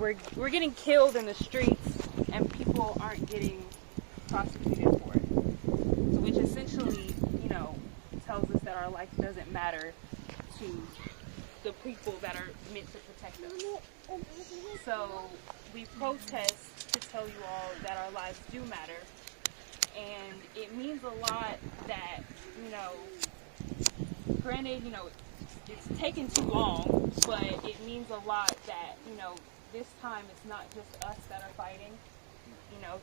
we're getting killed in the streets, and people aren't getting prosecuted for it. So which essentially, tells us that our life doesn't matter to the people that are meant to protect us. So we protest to tell you all that our lives do matter, and it means a lot that, granted, it's taken too long, but it means a lot that, this time it's not just us that are fighting.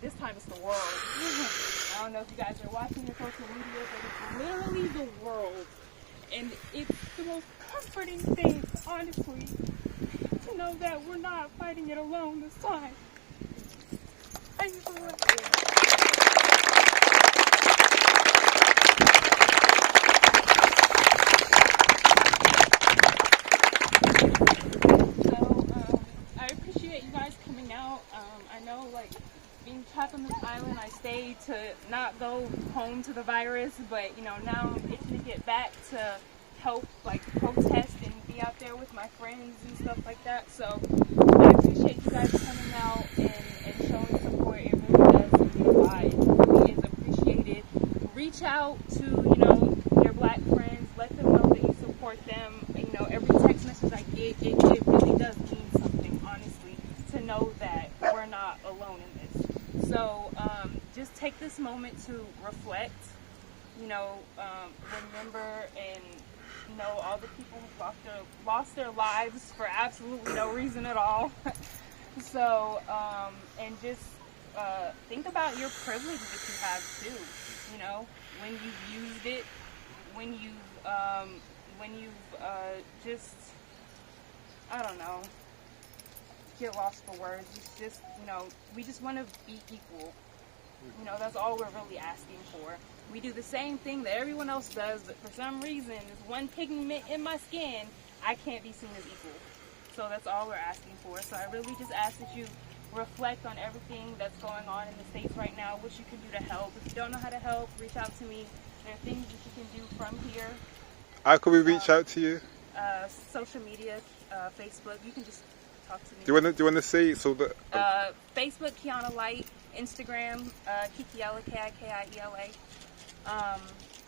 This time it's the world. I don't know if you guys are watching your social media, but it's literally the world. And it's the most comforting thing, honestly, to know that we're not fighting it alone this time. Thank you so much. Being trapped on this island, I stayed to not go home to the virus, but now I'm itching to get back to help protest and be out there with my friends and stuff like that. So I appreciate you guys coming out and showing support. It really does mean a lot. It really is appreciated. Reach out to your black friends. Let them know that you support them. Every text message I get, it really does mean something, honestly, to know that we're not alone in this. So just take this moment to reflect, remember and all the people who lost their lives for absolutely no reason at all. So and just think about your privilege that you have too. When you've used it, when you've just, I don't know, get lost for words. It's just, we just want to be equal. That's all we're really asking for. We do the same thing that everyone else does, but for some reason, this one pigment in my skin, I can't be seen as equal. So that's all we're asking for. So I really just ask that you reflect on everything that's going on in the States right now, what you can do to help. If you don't know how to help, reach out to me. There are things that you can do from here. How can we reach out to you? Social media, Facebook. You can just talk to me. Do you want to say so that? Facebook, Kiana Light. Instagram, Kikiela, Kikiela.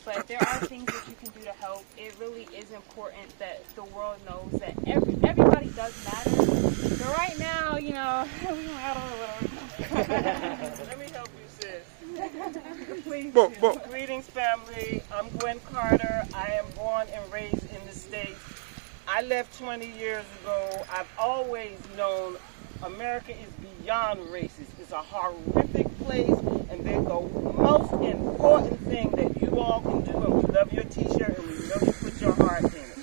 But there are things that you can do to help. It really is important that the world knows that everybody does matter. But right now, we don't Let me help you, sis. Please. Greetings, family. I'm Gwen Carter. I am born and raised in the States. I left 20 years ago. I've always known America is beyond racist. It's a horrific place, and the most important thing that you all can do, and we love your t-shirt, and we know you put your heart in it.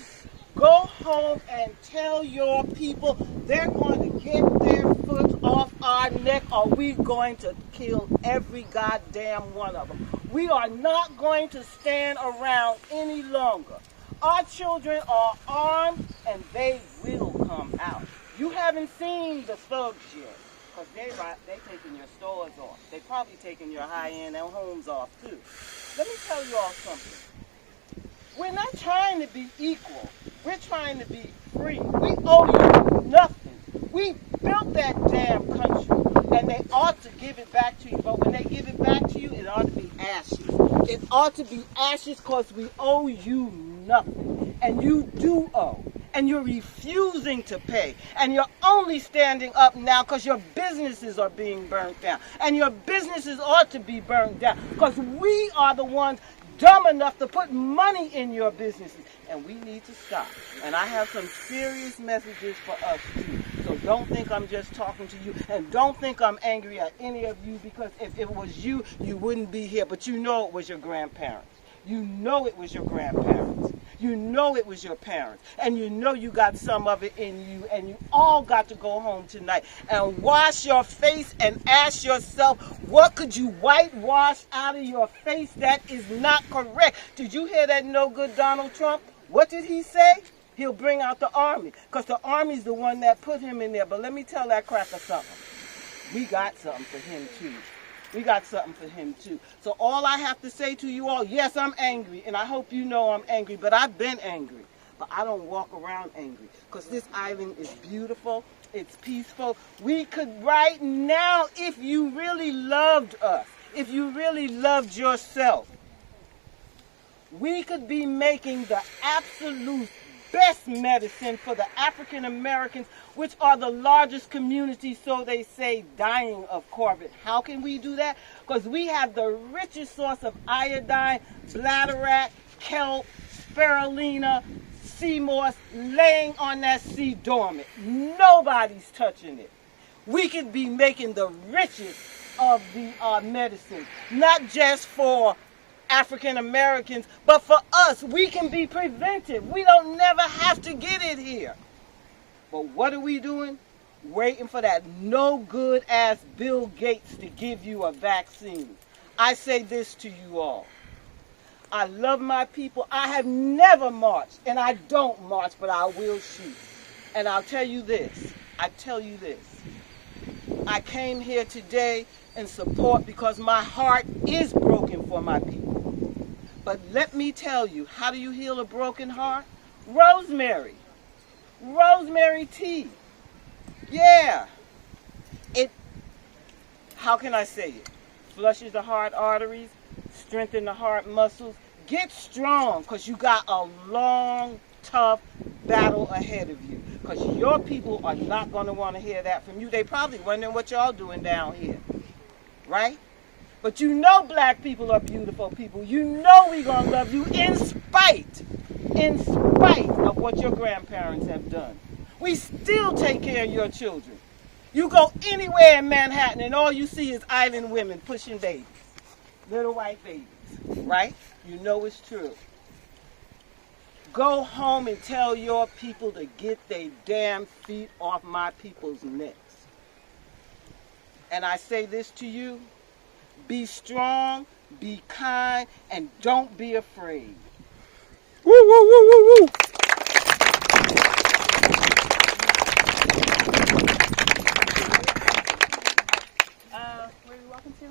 Go home and tell your people they're going to get their foot off our neck, or we're going to kill every goddamn one of them. We are not going to stand around any longer. Our children are armed, and they will come out. You haven't seen the thugs yet, because they taking your stores off. They probably taking your high-end homes off, too. Let me tell you all something. We're not trying to be equal. We're trying to be free. We owe you nothing. We built that damn country, and they ought to give it back to you. But when they give it back to you, it ought to be ashes. It ought to be ashes because we owe you nothing. And you do owe. And you're refusing to pay. And you're only standing up now because your businesses are being burnt down. And your businesses ought to be burnt down because we are the ones dumb enough to put money in your businesses. And we need to stop. And I have some serious messages for us too. So don't think I'm just talking to you. And don't think I'm angry at any of you, because if it was you, you wouldn't be here. But you know it was your grandparents. You know it was your grandparents. You know it was your parents. And you know you got some of it in you. And you all got to go home tonight and wash your face and ask yourself, what could you whitewash out of your face that is not correct? Did you hear that no good Donald Trump? What did he say? He'll bring out the army, because the army's the one that put him in there. But let me tell that cracker something. We got something for him too. We got something for him too. So all I have to say to you all, yes, I'm angry, and I hope you know I'm angry, but I've been angry. but I don't walk around angry because this island is beautiful. It's peaceful. We could right now, if you really loved us, if you really loved yourself, we could be making the absolute best medicine for the African Americans, which are the largest community, so they say, dying of COVID. How can we do that? Because we have the richest source of iodine, bladderwrack, kelp, spirulina, sea moss laying on that sea dormant. Nobody's touching it. We could be making the richest of the medicine, not just for African Americans, but for us. We can be preventive. We don't never have to get it here. But what are we doing? Waiting for that no good ass Bill Gates to give you a vaccine. I say this to you all. I love my people. I have never marched, and I don't march, but I will shoot. And I'll tell you this. I came here today in support because my heart is broken for my people. But let me tell you, how do you heal a broken heart? Rosemary. Rosemary tea. Yeah. How can I say it? Flushes the heart arteries, strengthen the heart muscles. Get strong, because you got a long, tough battle ahead of you. Because your people are not going to want to hear that from you. They probably wondering what y'all doing down here. Right? But you know black people are beautiful people. You know we're going to love you in spite of what your grandparents have done. We still take care of your children. You go anywhere in Manhattan and all you see is island women pushing babies. Little white babies. Right? You know it's true. Go home and tell your people to get their damn feet off my people's necks. And I say this to you, be strong, be kind, and don't be afraid. Woo, woo, woo, woo, woo. Where are we walking to?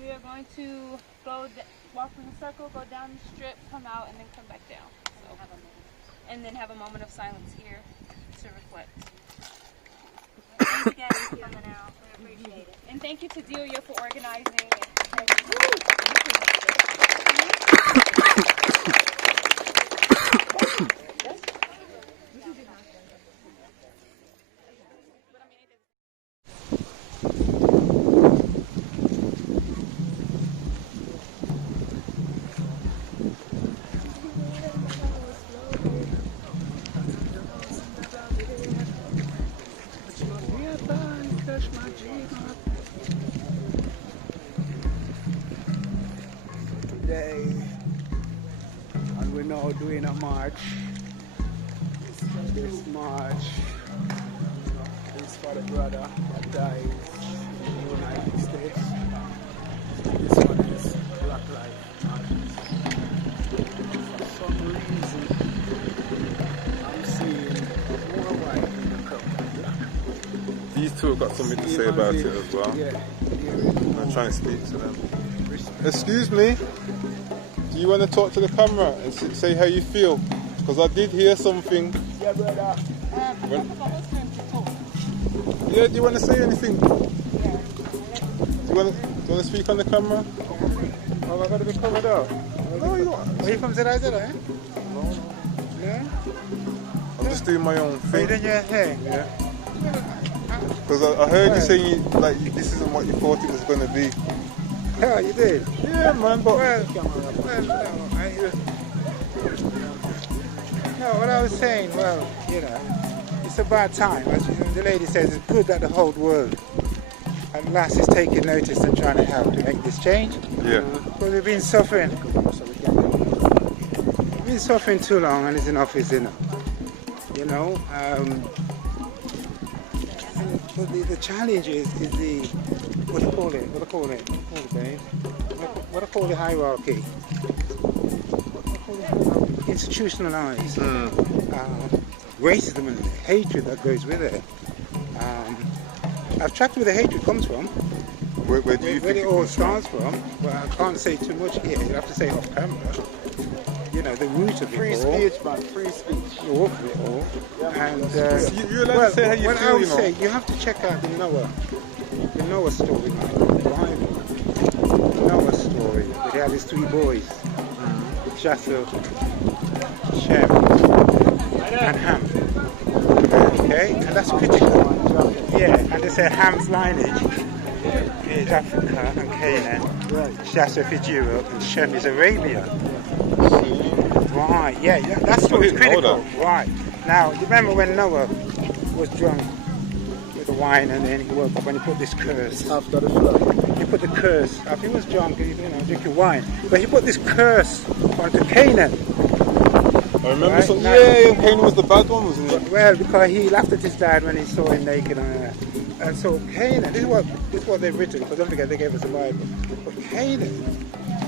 We are going to walk in a circle, go down the strip, come out, and then come back down. So, and then have a moment of silence here to reflect. Thank you guys for coming out. We appreciate it. And thank you to Delia for organizing. Today, and we're now doing a march. This march is for the brother that died in the United States. This one is Black Lives Matter. For some reason, I'm seeing more white in the crowd than black. These two have got something to say about it as well. Yeah. I'm trying to speak to them. Excuse me, do you want to talk to the camera and say how you feel? Because I did hear something. Yeah, brother. Yeah, do you want to say anything? Do you want to speak on the camera? Oh, I got to be covered up. No, you don't. Are you from Zera, eh? Yeah? I'm just doing my own Are you thing. doing your thing? Yeah. Because I heard you saying this isn't what you thought it was going to be. Yeah, you did. Yeah, man, but no, what I was saying, well, you know, it's about time. As the lady says, it's good that the whole world at last is taking notice and trying to help to make this change. yeah. Because we've been suffering. We've been suffering too long, and it's enough is enough. You know, but the challenge is the what do you call it, babe? What do you call the hierarchy? Institutionalized racism and hatred that goes with it. I've tracked where the hatred comes from, Where do you where think it all starts from, but I can't say too much here. You have to say off camera. you know, the root of Free it all. speech, man. Free speech. All of it all. And You're allowed to say how you what I feel, would you know. say, you have to check out the Noah story, man, the Bible. The Noah story. Where they had his 3 boys, Japheth, Shem, and Ham. Okay, and that's critical. Yeah, and they say Ham's lineage is Africa and Canaan. Japheth is Europe, and Shem is Arabia. Right, yeah, that story's didn't know critical. Right. Now, you remember when Noah was drunk with the wine and then he woke up and he put this curse. After the flood. He put the curse, after he was drunk, you know, drinking wine, but he put this curse onto Canaan. I remember Right, some. now- Yeah, Cain was the bad one, wasn't it? Well, because he laughed at his dad when he saw him naked on earth. And so Canaan, this is what they've written, because don't forget they gave us the Bible. But Canaan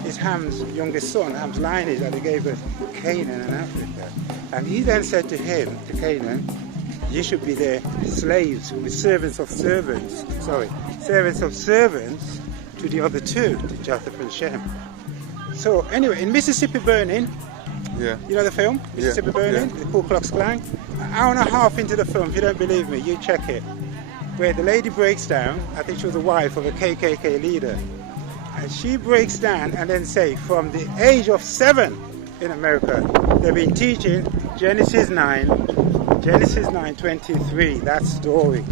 is Ham's youngest son, Ham's lineage that they gave us, Canaan and Africa. And he then said to him, to Canaan, you should be their slaves, you'll be servants of servants to the other 2, to Japheth and Shem. So anyway, in Mississippi Burning, Yeah. you know the film, Mississippi Burning, the Ku Klux Klan? An hour and a half into the film, if you don't believe me, you check it, where the lady breaks down, I think she was the wife of a KKK leader, and she breaks down and then say, from the age of 7 in America, they've been teaching Genesis 9:23, that story.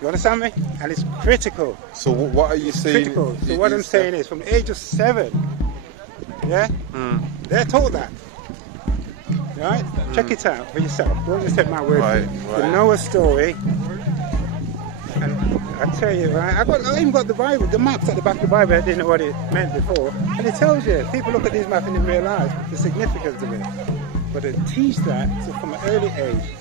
You understand me? And it's critical. So what are you saying? Critical. So what I'm saying is, from the age of 7, yeah, they're taught that. Right? Check it out for yourself. Don't just take my word for it. Right. The Noah story. And I tell you, right, I even got the Bible, the maps at the back of the Bible. I didn't know what it meant before. And it tells you, people look at these maps and they realize the significance of it. But they teach that from an early age.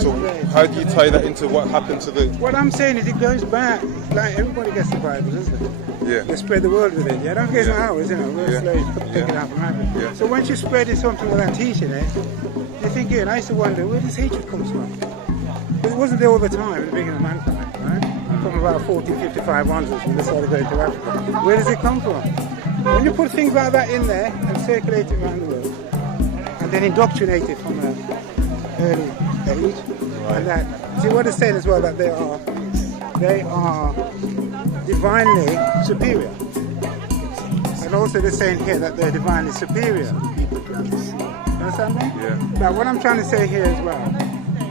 So how do you tie that into what happened to the? What I'm saying is it goes back, like everybody gets the Bible, doesn't it? Yeah. They spread the word with it. Yeah, don't forget ours, you know, we're Yeah. slaves, taken Yeah. out from Africa. Yeah. So once you spread it something like that, teaching it, you're thinking, I used to wonder where this hatred comes from. But it wasn't there all the time at the beginning of mankind, right? From about 1455 onwards when they started going to Africa. Where does it come from? When you put things like that in there and circulate it around the world, and then indoctrinate it from an early age, and that, see what it's saying as well, that they are divinely superior. And also they're saying here that they're divinely superior. You understand me? Yeah. Now what I'm trying to say here as well,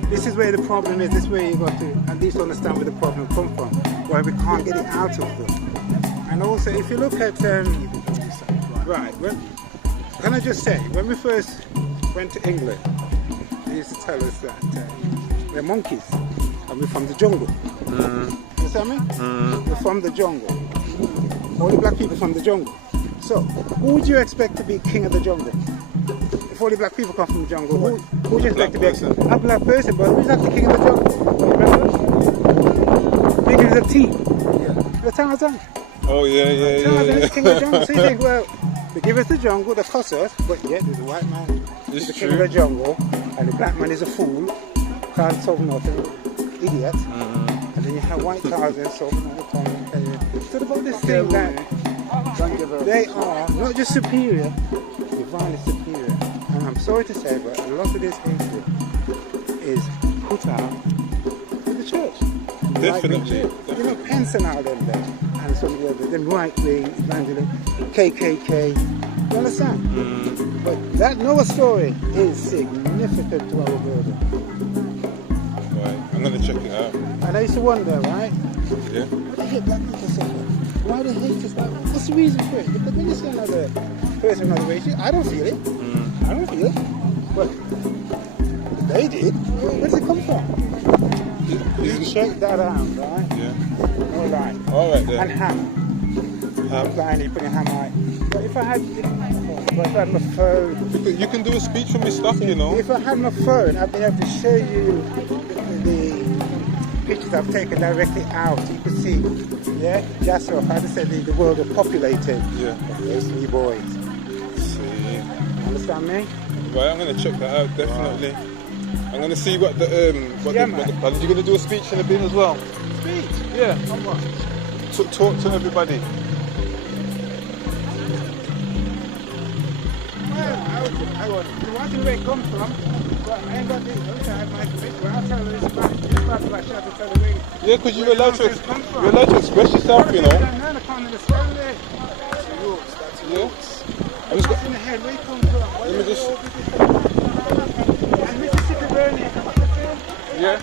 this is where the problem is, this is where you've got to at least understand where the problem comes from, why we can't get it out of them. And also if you look at, can I just say, when we first went to England, they used to tell us that we're monkeys and we're from the jungle. Understand me? We're from the jungle. All the black people from the jungle. So, who would you expect to be king of the jungle? If all the black people come from the jungle, who would you expect to be a black person? But who's not the king of the jungle? Remember? King of the tea. The Tarzan. Oh yeah. Tarzan is the king of the jungle. So you think, well, they give us the jungle, they cuss us, but yet there's a white man who's the king of the jungle, and the black man is a fool, can't solve nothing, idiot. And then you have white Tarzan solving all the problem. So about this thing that they are not just superior, divinely superior. And I'm sorry to say, but a lot of this hatred is put out in the church. Definitely. You know, Pence and all them there, and some of the other, them right-wing, evangelical, KKK. You understand? But that Noah story is significant to our building. Right. I'm gonna check it out. And I used to wonder, right? Yeah. Why they hate black people so much? Why they hate us like that? What's the reason for it? Because when you see another person, another race, I don't feel it. I don't feel it. But they did. Where does it come from? You shake that out, right? Yeah. No lie. All right then. And ham. Ham. Blindly putting ham out. But if I had my phone, You can do a speech from your stuff, you know. if I had my phone, I'd be able to show you the pictures I've taken directly out. You can see, yeah, just so I just said the world are populated. Yeah. Of those 3 boys. See. Understand me? Right. I'm gonna check that out definitely. I'm gonna see what the you're gonna do a speech in a bit as well. Speech. Yeah. On what? Talk to everybody. watching where it comes from, but I ain't got this. I have my picture. I'll tell you this part of my shot to tell the way. Yeah, because you're allowed to express yourself, you know. Yeah. I just got, In the head, where you come from? let me just. And Mississippi Burning. Yeah.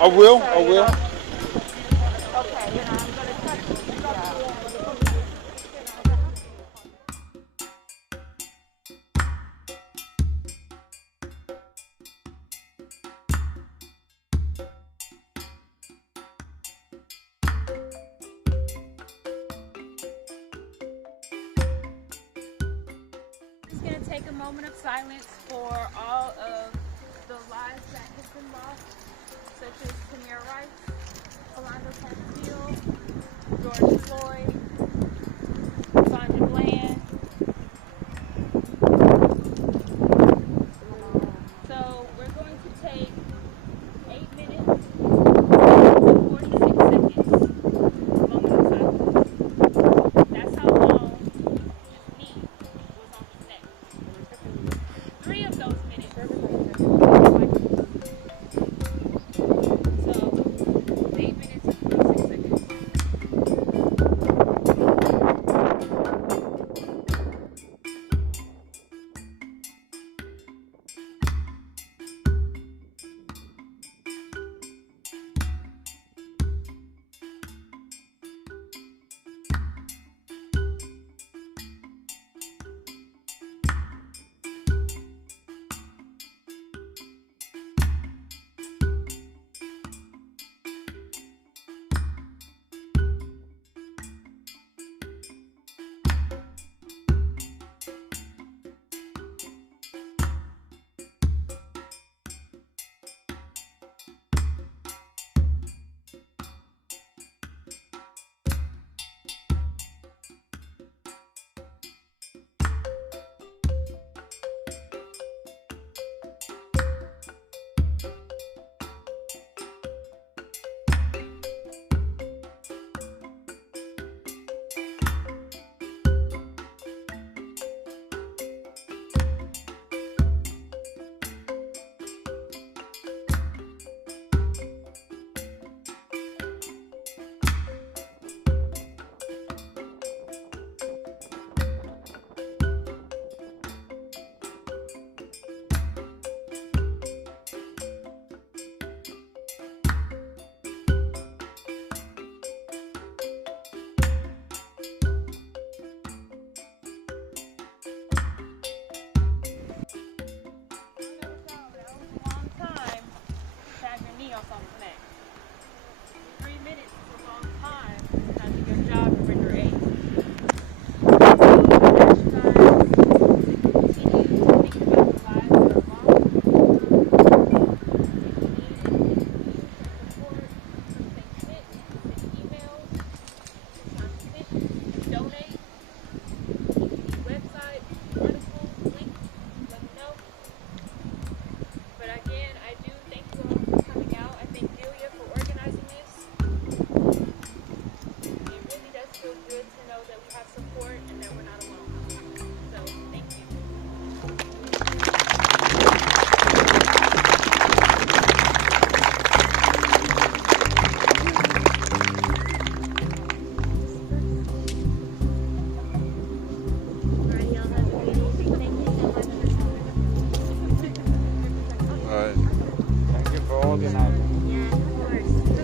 I will. Just going to take a moment of silence for all of the lives that have been lost, such as Tamir Rice, Philando Castile, George Floyd, Sandra Bland. So we're going to take 8 minutes and 46 seconds moment of silence. That's how long his knee was on his neck. 3 of those minutes. So 8 minutes and 46 seconds.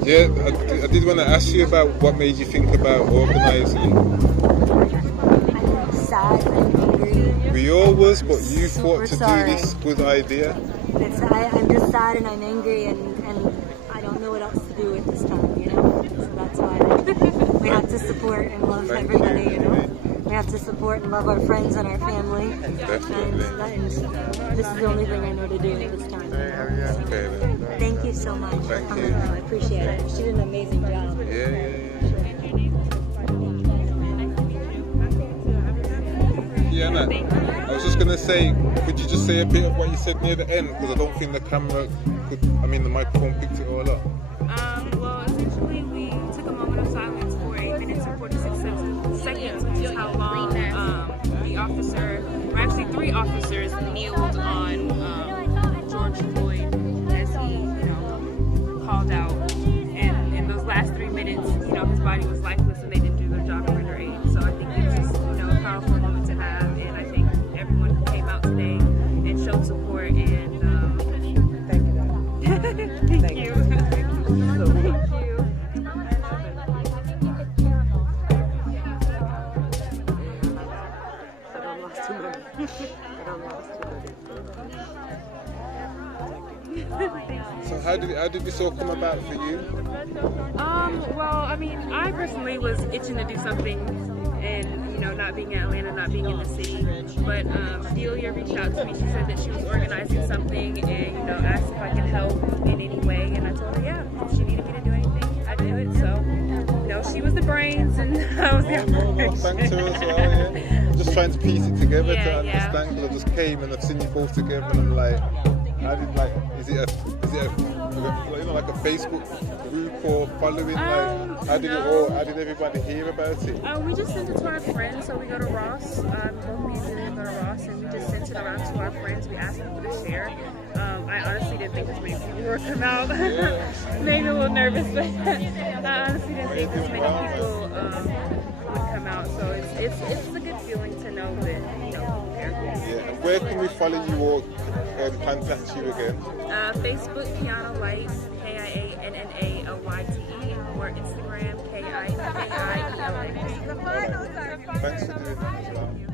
Yeah, I did want to ask you about what made you think about organising. I'm sad and angry. We all was, but you thought to sorry. do this good idea. I'm just sad and I'm angry and I don't know what else to do with this time, you know? So that's why we have to support and love everybody, you know? We have to support and love our friends and our family. Definitely. And this is the only thing I know to do at this time. Okay then. Thank you so much for coming out. I appreciate it. She did an amazing job. Yeah, Anna, I was just going to say, could you just say a bit of what you said near the end? Because I don't think the camera could, the microphone picked it all up. Well, essentially, we took a moment of silence for 8 minutes and 46 seconds, which is how long the officer, or actually 3 officers kneeled on George Floyd as he, called out. And in those last 3 minutes, his body was lifeless and they didn't do their job to render aid. So I think it's just, a powerful moment to have. And I think everyone who came out today and showed support and Thank you, Dad. thank you. So, Thank you. I don't lost too many. So how did this all come about for you? Well, I mean, I personally was itching to do something and, not being in Atlanta, not being in the city. But Delia reached out to me. She said that she was organizing something and, asked if I could help in any way. And I told her, yeah, if she needed me to do anything, I'd do it. So, she was the brains and I was the operation. Thanks to her as well, yeah. I'm just trying to piece it together to understand, because I just came and I've seen you both together and I'm like, how did, is it a like a Facebook group or following? How did everybody hear about it? We just sent it to our friends. So we go to Ross. Both me and Julia go to Ross, and we just sent it around to our friends. We asked people to share. I honestly didn't think as many people would come out. Made me a little nervous, but I honestly didn't think as many people would come out. So it's a good feeling to know that people care. Yeah. Where can we follow you or contact you again? Facebook, Kiana Light, KIANNALYTE, or Instagram, KIAELA. Thanks for doing that as well.